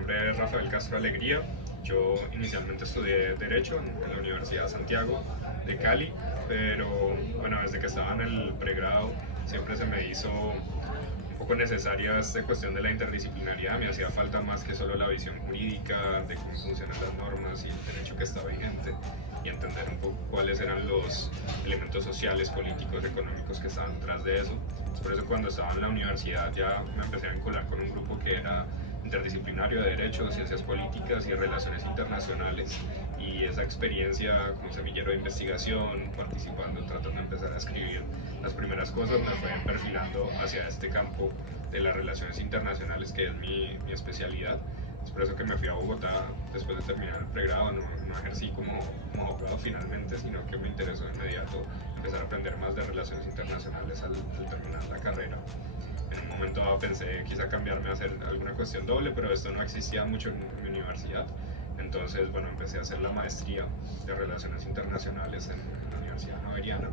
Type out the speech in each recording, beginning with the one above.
nombre es Rafael Castro Alegría. Yo inicialmente estudié Derecho en la Universidad de Santiago de Cali, pero bueno, desde que estaba en el pregrado siempre se me hizo un poco necesaria esta cuestión de la interdisciplinariedad. Me hacía falta más que solo la visión jurídica de cómo funcionan las normas y el derecho que está vigente, y entender un poco cuáles eran los elementos sociales, políticos, económicos que estaban detrás de eso. Por eso cuando estaba en la universidad ya me empecé a vincular con un grupo que era interdisciplinario de Derecho, Ciencias Políticas y Relaciones Internacionales, y esa experiencia como semillero de investigación, participando, tratando de empezar a escribir las primeras cosas, me fue perfilando hacia este campo de las relaciones internacionales, que es mi especialidad. Es por eso que me fui a Bogotá después de terminar el pregrado. No ejercí como abogado finalmente, sino que me interesó de inmediato empezar a aprender más de relaciones internacionales al terminar la carrera. En un momento dado pensé quizá cambiarme a hacer alguna cuestión doble, pero esto no existía mucho en mi universidad. Entonces, bueno, empecé a hacer la maestría de Relaciones Internacionales en la Universidad Javeriana,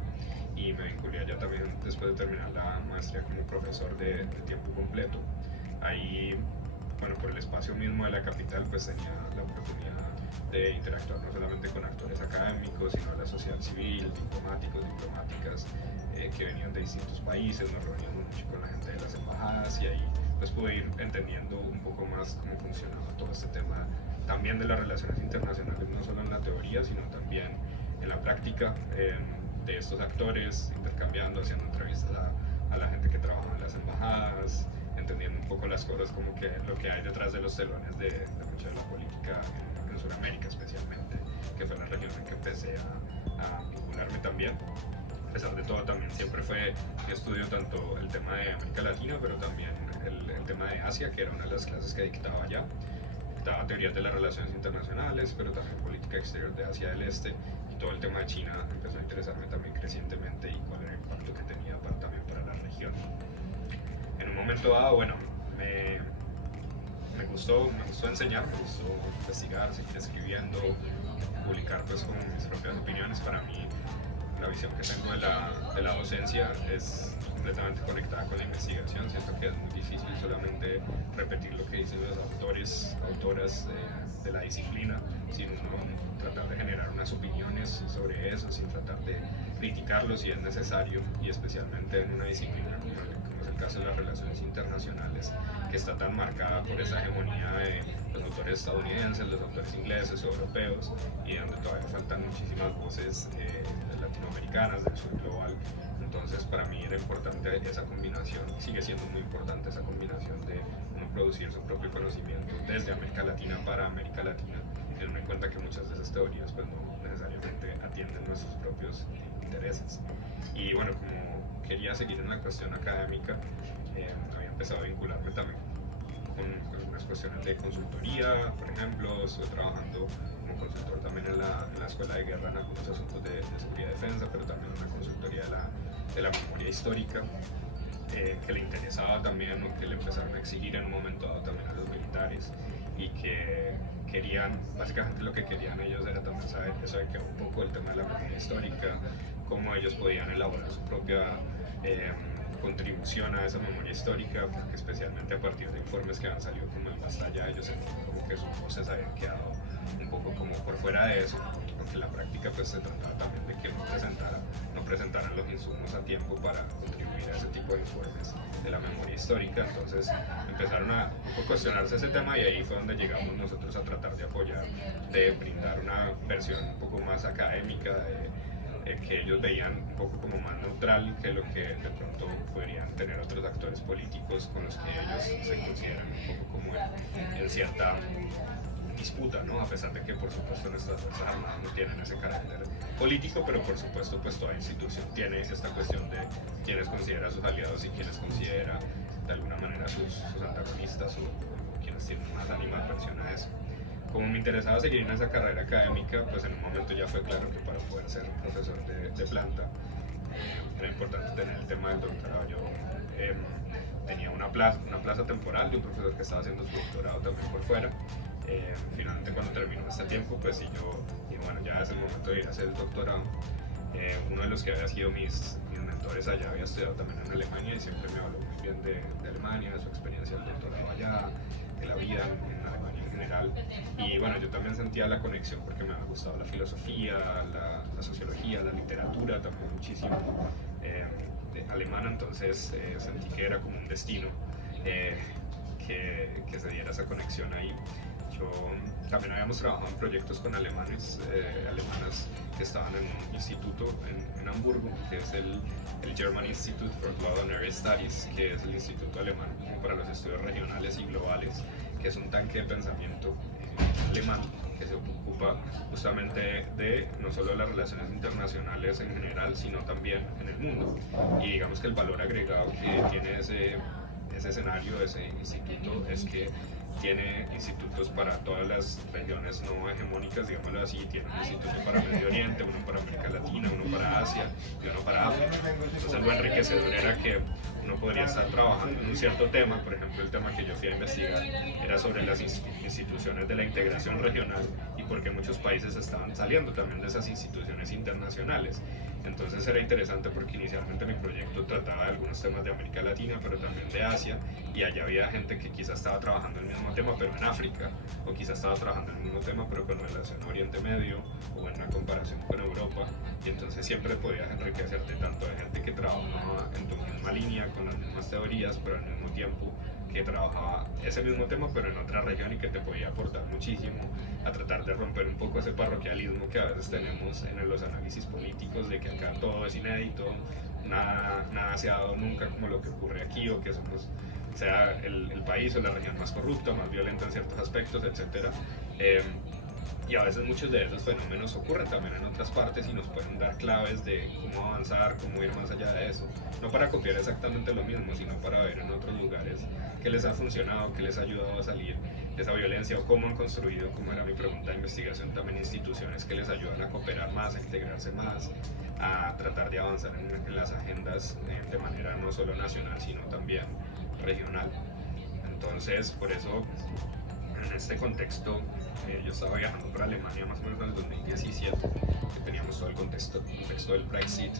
y me vinculé allá también después de terminar la maestría como profesor de tiempo completo. Ahí, bueno, por el espacio mismo de la capital, pues tenía la oportunidad de interactuar no solamente con actores académicos, sino la sociedad civil, diplomáticos, diplomáticas que venían de distintos países. Nos reuníamos mucho con la gente de las embajadas, y ahí pues pude ir entendiendo un poco más cómo funcionaba todo este tema también de las relaciones internacionales, no solo en la teoría, sino también en la práctica, de estos actores, intercambiando, haciendo entrevistas a la gente que trabaja en las embajadas, entendiendo un poco las cosas, como que lo que hay detrás de los telones de mucha de la política en Sudamérica especialmente, que fue la región en que empecé a vincularme también. A pesar de todo, también siempre fue mi estudio tanto el tema de América Latina, pero también el tema de Asia, que era una de las clases que dictaba allá. Daba teorías de las relaciones internacionales, pero también política exterior de Asia del Este, y todo el tema de China empezó a interesarme también crecientemente, y cuál era el impacto que tenía también para la región. En un momento dado, bueno, me gustó enseñar, me gustó investigar, seguir escribiendo, publicar pues como mis propias opiniones. Para mí la visión que tengo de la docencia es completamente conectada con la investigación. Siento que es muy difícil solamente repetir lo que dicen los autores, autoras de la disciplina, sin uno tratar de generar unas opiniones sobre eso, sin tratar de criticarlo si es necesario, y especialmente en una disciplina como es el caso de las relaciones internacionales, que está tan marcada por esa hegemonía de los autores estadounidenses, los autores ingleses o europeos, y donde todavía faltan muchísimas voces latinoamericanas del sur global. Entonces para mí era importante esa combinación, sigue siendo muy importante esa combinación de uno producir su propio conocimiento desde América Latina para América Latina, teniendo en cuenta que muchas de esas teorías pues no necesariamente atienden nuestros propios intereses. Y bueno, como quería seguir en la cuestión académica, había empezado a vincularme también con unas cuestiones de consultoría. Por ejemplo, estuve trabajando como consultor también en la Escuela de Guerra en algunos asuntos de seguridad y defensa, pero también en una consultoría de la memoria histórica, que le interesaba también, o que le empezaron a exigir en un momento dado también a los militares, y que querían, básicamente lo que querían ellos era también saber eso, de que un poco el tema de la memoria histórica, cómo ellos podían elaborar su propia contribución a esa memoria histórica, porque especialmente a partir de informes que han salido como el Basta Ya, ellos sentían como que sus voces habían quedado un poco como por fuera de eso, porque en la práctica pues se trataba también de que no presentaran los insumos a tiempo para contribuir a ese tipo de informes de la memoria histórica. Entonces empezaron a un poco cuestionarse ese tema, y ahí fue donde llegamos nosotros a tratar de apoyar, de brindar una versión un poco más académica, que ellos veían un poco como más neutral que lo que de pronto podrían tener otros actores políticos con los que ellos se consideran un poco como en cierta disputa, ¿no? A pesar de que por supuesto nuestras Fuerzas Armadas no tienen ese carácter político, pero por supuesto pues toda institución tiene esta cuestión de quienes considera sus aliados y quienes considera de alguna manera sus antagonistas, o quienes tienen más animadversión a eso. Como me interesaba seguir en esa carrera académica, pues en un momento ya fue claro que para poder ser profesor de planta era importante tener el tema del doctorado. Yo tenía una plaza temporal de un profesor que estaba haciendo su doctorado también por fuera. Finalmente cuando terminó este tiempo, pues y bueno, ya es el momento de ir a hacer el doctorado. Uno de los que había sido mis mentores allá había estudiado también en Alemania, y siempre me habló muy bien de Alemania, de su experiencia del doctorado allá, de la vida en Alemania general. Y bueno, yo también sentía la conexión porque me había gustado la filosofía, la sociología, la literatura también muchísimo alemana, entonces sentí que era como un destino eh, que se diera esa conexión ahí. Yo también habíamos trabajado en proyectos con alemanas que estaban en un instituto en Hamburgo, que es el German Institute for Global and Area Studies, que es el instituto alemán para los estudios regionales y globales, que es un tanque de pensamiento alemán que se ocupa justamente de no solo las relaciones internacionales en general, sino también en el mundo. Y digamos que el valor agregado que tiene ese escenario, ese instituto, es que tiene institutos para todas las regiones no hegemónicas, digámoslo así. Tiene un instituto para Medio Oriente, uno para América Latina, uno para Asia y uno para África. Entonces lo enriquecedor era que uno podría estar trabajando en un cierto tema. Por ejemplo, el tema que yo fui a investigar era sobre las instituciones de la integración regional y por qué muchos países estaban saliendo también de esas instituciones internacionales. Entonces era interesante porque inicialmente mi proyecto trataba de algunos temas de América Latina, pero también de Asia, y allá había gente que quizás estaba trabajando el mismo tema, pero en África, o quizás estaba trabajando el mismo tema, pero con relación a Oriente Medio, o en una comparación con Europa, y entonces siempre podías enriquecerte tanto de gente que trabajaba en tu misma línea, con las mismas teorías, pero al mismo tiempo que trabajaba ese mismo tema pero en otra región y que te podía aportar muchísimo a tratar de romper un poco ese parroquialismo que a veces tenemos en los análisis políticos, de que acá todo es inédito, nada se ha dado nunca como lo que ocurre aquí, o que somos, sea el país o la región más corrupta, más violenta en ciertos aspectos, etc. Y a veces muchos de esos fenómenos ocurren también en otras partes y nos pueden dar claves de cómo avanzar, cómo ir más allá de eso. No para copiar exactamente lo mismo, sino para ver en otros lugares qué les ha funcionado, qué les ha ayudado a salir de esa violencia, o cómo han construido, como era mi pregunta de investigación, también instituciones que les ayudan a cooperar más, a integrarse más, a tratar de avanzar en las agendas de manera no solo nacional, sino también regional. Entonces, por eso, en este contexto, yo estaba viajando por Alemania más o menos en el 2017, que teníamos todo el contexto del Brexit,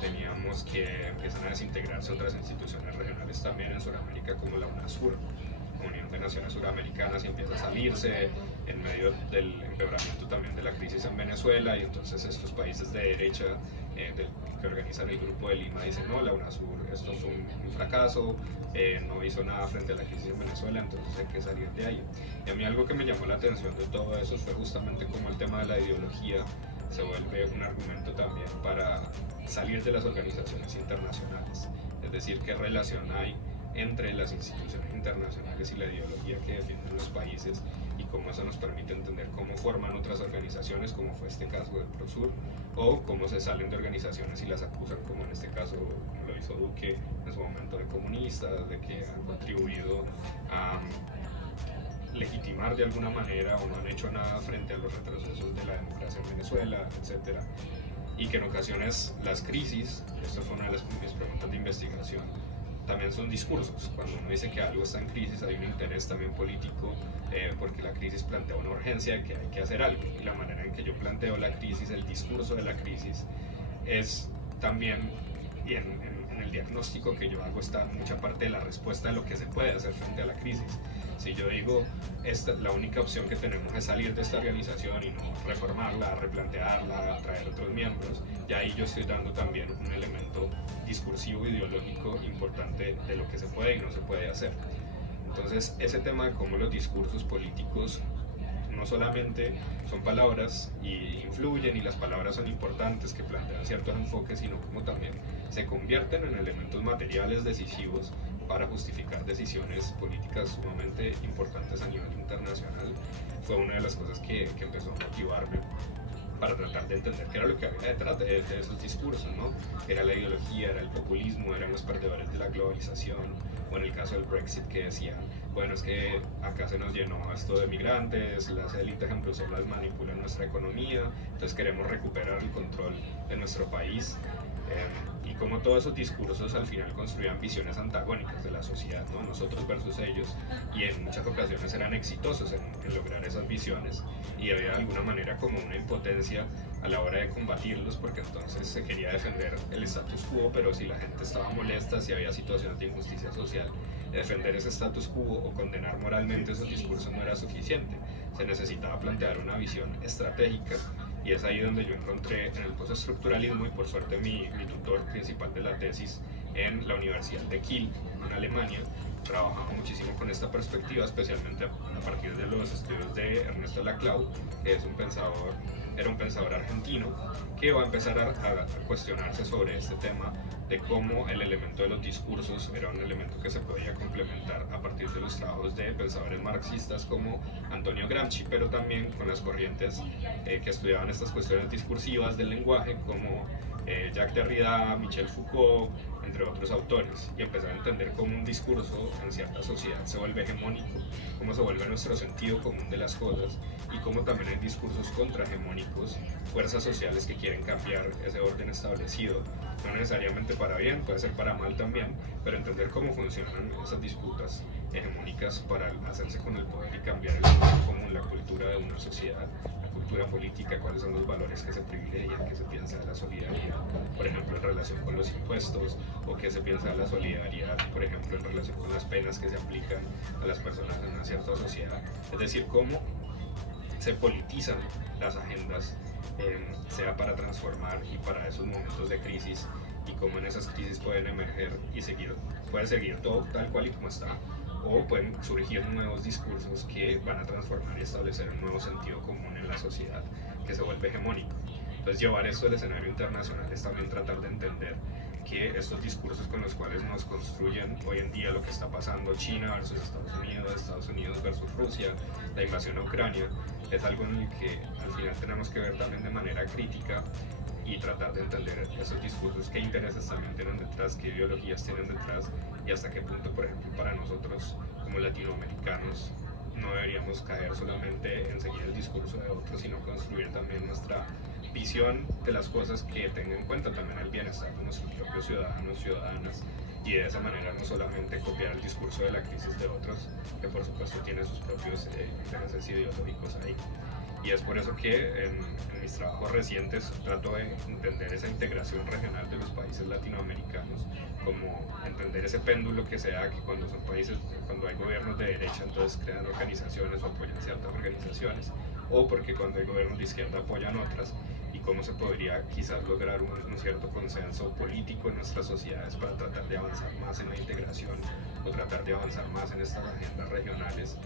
teníamos que empiezan a desintegrarse otras instituciones regionales también en Sudamérica, como la UNASUR, Unión de Naciones Suramericanas, y empieza a salirse en medio del empeoramiento también de la crisis en Venezuela, y entonces estos países de derecha que organizan el Grupo de Lima dicen: no, la UNASUR, esto fue un fracaso, no hizo nada frente a la crisis en Venezuela, entonces hay que salir de ahí. Y a mí algo que me llamó la atención de todo eso fue justamente como el tema de la ideología se vuelve un argumento también para salir de las organizaciones internacionales. Es decir, qué relación hay entre las instituciones internacionales y la ideología que defienden los países, y cómo eso nos permite entender cómo forman otras organizaciones, como fue este caso del Prosur, o cómo se salen de organizaciones y las acusan, como en este caso como lo hizo Duque en su momento, de comunistas, de que han contribuido a legitimar de alguna manera o no han hecho nada frente a los retrocesos de la democracia en Venezuela, etc. Y que en ocasiones las crisis, esto fue una de mis preguntas de investigación, también son discursos. Cuando uno dice que algo está en crisis, hay un interés también político, porque la crisis plantea una urgencia de que hay que hacer algo, y la manera en que yo planteo la crisis, el discurso de la crisis, es también, y en el diagnóstico que yo hago está mucha parte de la respuesta de lo que se puede hacer frente a la crisis. Si yo digo, la única opción que tenemos es salir de esta organización y no reformarla, replantearla, traer otros miembros, y ahí yo estoy dando también un elemento discursivo, ideológico importante de lo que se puede y no se puede hacer. Entonces, ese tema de cómo los discursos políticos no solamente son palabras y influyen, y las palabras son importantes, que plantean ciertos enfoques, sino como también se convierten en elementos materiales decisivos para justificar decisiones políticas sumamente importantes a nivel internacional, fue una de las cosas que empezó a motivarme para tratar de entender qué era lo que había detrás de esos discursos, ¿no? Era la ideología, era el populismo, eran los perdedores de la globalización, o en el caso del Brexit, que decían: bueno, es que acá se nos llenó esto de migrantes, las élites en Bruselas manipulan nuestra economía, entonces queremos recuperar el control de nuestro país. Y como todos esos discursos al final construían visiones antagónicas de la sociedad, ¿no? Nosotros versus ellos, y en muchas ocasiones eran exitosos en lograr esas visiones, y había de alguna manera como una impotencia a la hora de combatirlos, porque entonces se quería defender el status quo, pero si la gente estaba molesta, si había situaciones de injusticia social, defender ese status quo o condenar moralmente esos discursos no era suficiente. Se necesitaba plantear una visión estratégica, y es ahí donde yo encontré en el postestructuralismo, y por suerte mi tutor principal de la tesis en la Universidad de Kiel, en Alemania, trabajaba muchísimo con esta perspectiva, especialmente a partir de los estudios de Ernesto Laclau, que es era un pensador argentino que va a empezar a cuestionarse sobre este tema de cómo el elemento de los discursos era un elemento que se podía complementar a partir de los trabajos de pensadores marxistas como Antonio Gramsci, pero también con las corrientes que estudiaban estas cuestiones discursivas del lenguaje como Jacques Derrida, Michel Foucault, entre otros autores, y empezar a entender cómo un discurso en cierta sociedad se vuelve hegemónico, cómo se vuelve nuestro sentido común de las cosas, y cómo también hay discursos contrahegemónicos, fuerzas sociales que quieren cambiar ese orden establecido, no necesariamente para bien, puede ser para mal también, pero entender cómo funcionan esas disputas hegemónicas para hacerse con el poder y cambiar el sentido común, la cultura de una sociedad, cultura política, cuáles son los valores que se privilegian, qué se piensa de la solidaridad, por ejemplo, en relación con los impuestos, o qué se piensa de la solidaridad, por ejemplo, en relación con las penas que se aplican a las personas en una cierta sociedad. Es decir, cómo se politizan las agendas, sea para transformar y para esos momentos de crisis, y cómo en esas crisis pueden emerger y puede seguir todo tal cual y como está, o pueden surgir nuevos discursos que van a transformar y establecer un nuevo sentido común en la sociedad que se vuelve hegemónico. Entonces, llevar esto al escenario internacional es también tratar de entender que estos discursos con los cuales nos construyen hoy en día lo que está pasando, China versus Estados Unidos versus Rusia, la invasión a Ucrania, es algo en el que al final tenemos que ver también de manera crítica y tratar de entender esos discursos, qué intereses también tienen detrás, qué ideologías tienen detrás, y hasta qué punto, por ejemplo, para nosotros como latinoamericanos no deberíamos caer solamente en seguir el discurso de otros, sino construir también nuestra visión de las cosas que tenga en cuenta también el bienestar de nuestros propios ciudadanos, ciudadanas, y de esa manera no solamente copiar el discurso de la crisis de otros, que por supuesto tiene sus propios intereses ideológicos ahí. Y es por eso que en mis trabajos recientes trato de entender esa integración regional de los países latinoamericanos, como entender ese péndulo que se da, que cuando son países, cuando hay gobiernos de derecha, entonces crean organizaciones o apoyan ciertas organizaciones, o porque cuando hay gobiernos de izquierda apoyan otras, y cómo se podría quizás lograr un cierto consenso político en nuestras sociedades para tratar de avanzar más en la integración, o tratar de avanzar más en estas agendas regionales,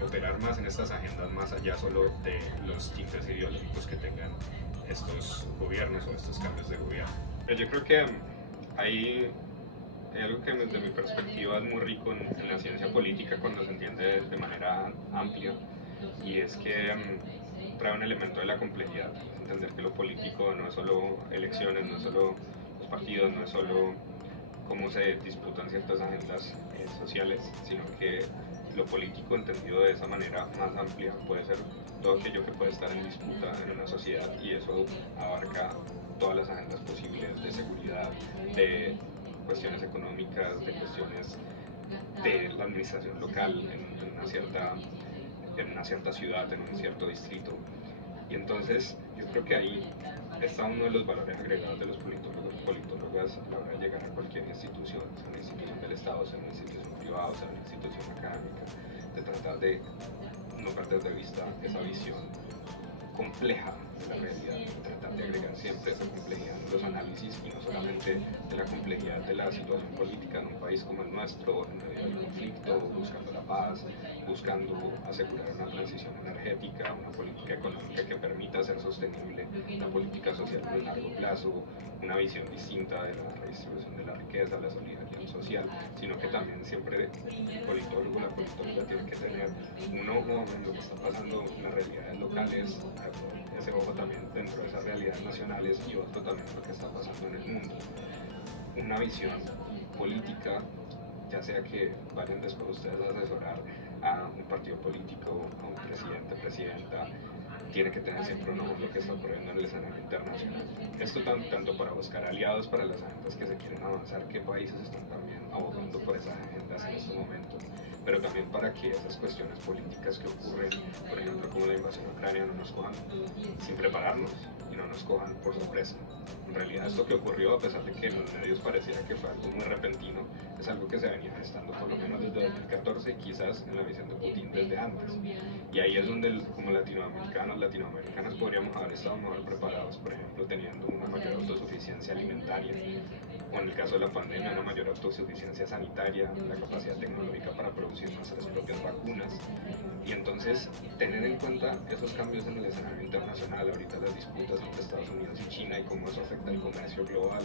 cooperar más en estas agendas más allá solo de los tintes ideológicos que tengan estos gobiernos o estos cambios de gobierno. Pero yo creo que hay algo que desde mi perspectiva es muy rico en la ciencia política cuando se entiende de manera amplia, y es que trae un elemento de la complejidad, entender que lo político no es solo elecciones, no es solo los partidos, no es solo cómo se disputan ciertas agendas sociales, sino que lo político entendido de esa manera más amplia puede ser todo aquello que puede estar en disputa en una sociedad, y eso abarca todas las agendas posibles de seguridad, de cuestiones económicas, de cuestiones de la administración local en una cierta ciudad, en un cierto distrito. Y entonces yo creo que ahí está uno de los valores agregados de los politólogas a la hora de llegar a cualquier institución, sea una institución del Estado, sea una institución privada, sea una institución académica, de tratar de no perder de vista esa visión compleja de la realidad, tratar de agregar siempre esa complejidad en los análisis, y no solamente de la complejidad de la situación política en un país como el nuestro, en medio del conflicto, buscando la paz, buscando asegurar una transición energética, una política económica que permita ser sostenible, una política social a largo plazo, una visión distinta de la redistribución de la riqueza, la solidaridad social, sino que también siempre el politólogo, la politóloga tiene que tener un ojo en lo que está pasando en las realidades locales, ese ojo también dentro de esas realidades nacionales, y otro también lo que está pasando en el mundo. Una visión política, ya sea que vayan después ustedes a asesorar a un partido político, a un presidente, presidenta, tiene que tener siempre un ojo en lo que está ocurriendo en el escenario internacional. Esto tanto para buscar aliados para las agendas que se quieren avanzar, qué países están también abogando por esas agendas en este momento, pero también para que esas cuestiones políticas que ocurren, por ejemplo como la invasión a Ucrania, no nos cojan sin prepararnos, y no nos cojan por sorpresa. En realidad esto que ocurrió, a pesar de que en los medios pareciera que fue algo muy repentino, es algo que se venía gestando por lo menos desde 2014 y quizás en la visión de Putin desde antes. Y ahí es donde como latinoamericanos, latinoamericanas podríamos haber estado mejor preparados, por ejemplo, teniendo una mayor autosuficiencia alimentaria, o en el caso de la pandemia, una mayor autosuficiencia sanitaria, la capacidad tecnológica para producir nuestras propias vacunas. Y entonces, tener en cuenta esos cambios en el escenario internacional, ahorita las disputas entre Estados Unidos y China y cómo eso afecta el comercio global,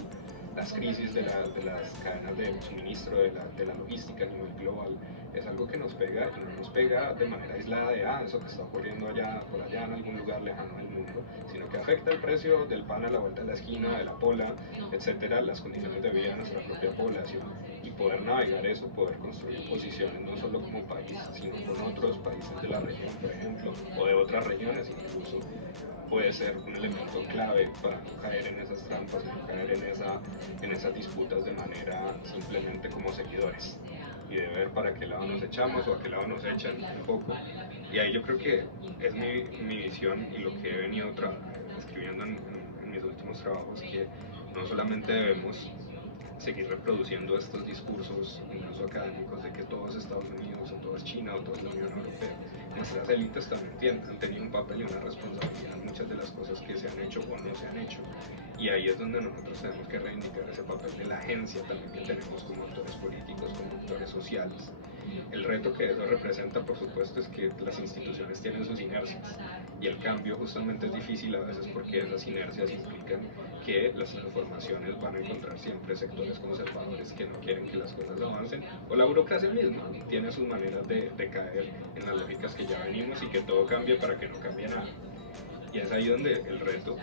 las crisis de las cadenas de suministro, de la logística a nivel global, es algo que nos pega, y no nos pega de manera aislada de eso que está ocurriendo allá, por allá en algún lugar lejano del mundo, sino que afecta el precio del pan a la vuelta de la esquina, de la pola, etcétera, las condiciones de vida de nuestra propia población, y poder navegar eso, poder construir posiciones no solo como país, sino con otros países de la región, por ejemplo, o de otras regiones incluso, puede ser un elemento clave para no caer en esas trampas, no caer en esas disputas de manera simplemente como seguidores y de ver para qué lado nos echamos o a qué lado nos echan un poco. Y ahí yo creo que es mi visión y lo que he venido escribiendo en mis últimos trabajos, que no solamente debemos seguir reproduciendo estos discursos, incluso académicos, de que todo es Estados Unidos, o todo es China, o todo es la Unión Europea. Nuestras élites también han tenido un papel y una responsabilidad en muchas de las cosas que se han hecho o no se han hecho. Y ahí es donde nosotros tenemos que reivindicar ese papel de la agencia también que tenemos como actores políticos, como actores sociales. El reto que eso representa, por supuesto, es que las instituciones tienen sus inercias y el cambio justamente es difícil a veces porque esas inercias implican que las transformaciones van a encontrar siempre sectores conservadores que no quieren que las cosas avancen, o la burocracia misma tiene sus maneras de caer en las lógicas que ya venimos y que todo cambie para que no cambie nada. Y es ahí donde el reto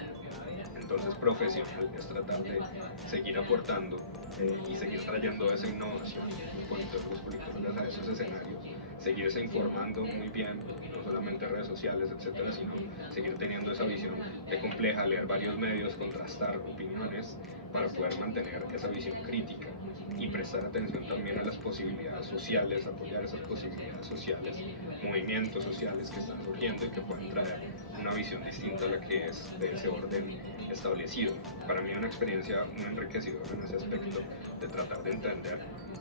entonces profesional es tratar de seguir aportando y seguir trayendo esa innovación los politólogos a esos escenarios, seguirse informando muy bien, no solamente redes sociales, etcétera, sino seguir teniendo esa visión de compleja, leer varios medios, contrastar opiniones para poder mantener esa visión crítica y prestar atención también a las posibilidades sociales, apoyar esas posibilidades sociales, movimientos sociales que están surgiendo y que pueden traer una visión distinta a la que es de ese orden establecido. Para mí una experiencia muy enriquecedora en ese aspecto de tratar de entender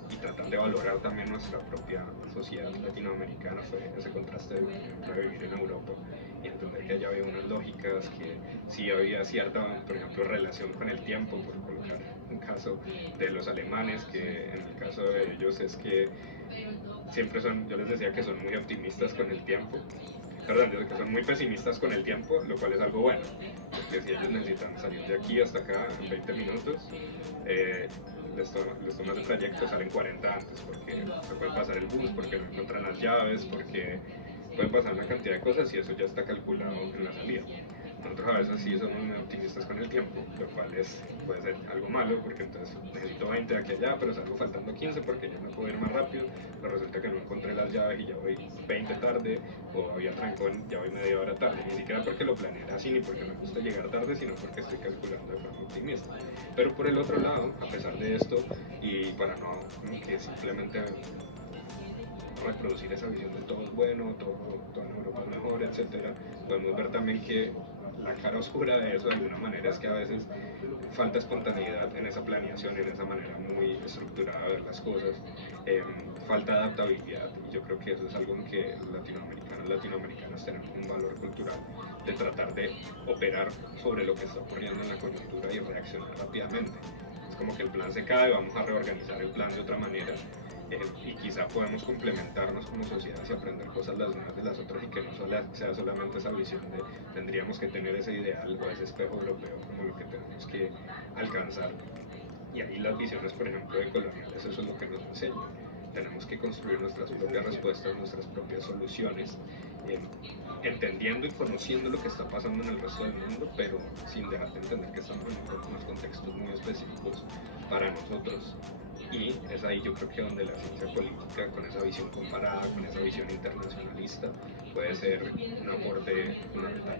y tratar de valorar también nuestra propia sociedad latinoamericana fue ese contraste de vivir en Europa y entender que allá había unas lógicas, que sí había cierta, por ejemplo, relación con el tiempo, por colocar un caso de los alemanes, que en el caso de ellos es que siempre son, yo les decía que son muy optimistas con el tiempo, perdón, que son muy pesimistas con el tiempo, lo cual es algo bueno, porque si ellos necesitan salir de aquí hasta acá en 20 minutos, les toman el trayecto, salen 40 antes, porque se puede pasar el bus, porque no encuentran las llaves, porque puede pasar una cantidad de cosas y eso ya está calculado en la salida. Nosotros a veces sí somos muy optimistas con el tiempo, lo cual puede ser algo malo, porque entonces necesito 20 de aquí a allá, pero salgo faltando 15 porque ya me puedo ir más rápido, pero resulta que no encontré las llaves y ya voy 20 tarde, o había trancón, ya voy media hora tarde, ni siquiera porque lo planeé así, ni porque me gusta llegar tarde, sino porque estoy calculando de forma optimista. Pero por el otro lado, a pesar de esto, y para no como que simplemente reproducir esa visión de todo es bueno, todo en Europa es mejor, etcétera, podemos ver también que la cara oscura de eso de alguna manera es que a veces falta espontaneidad en esa planeación, en esa manera muy estructurada de ver las cosas, falta adaptabilidad, y yo creo que eso es algo en que los latinoamericanos tenemos un valor cultural de tratar de operar sobre lo que está ocurriendo en la coyuntura y reaccionar rápidamente. Es como que el plan se cae, vamos a reorganizar el plan de otra manera, y quizá podemos complementarnos como sociedad y aprender cosas las unas de las otras, y que no sea solamente esa visión de tendríamos que tener ese ideal o ese espejo europeo como lo que tenemos que alcanzar. Y ahí las visiones, por ejemplo, de coloniales, eso es lo que nos enseña. Tenemos que construir nuestras propias respuestas, nuestras propias soluciones, entendiendo y conociendo lo que está pasando en el resto del mundo, pero sin dejar de entender que estamos en unos contextos muy específicos para nosotros. Y es ahí yo creo que donde la ciencia política, con esa visión comparada, con esa visión internacionalista, puede ser un aporte fundamental.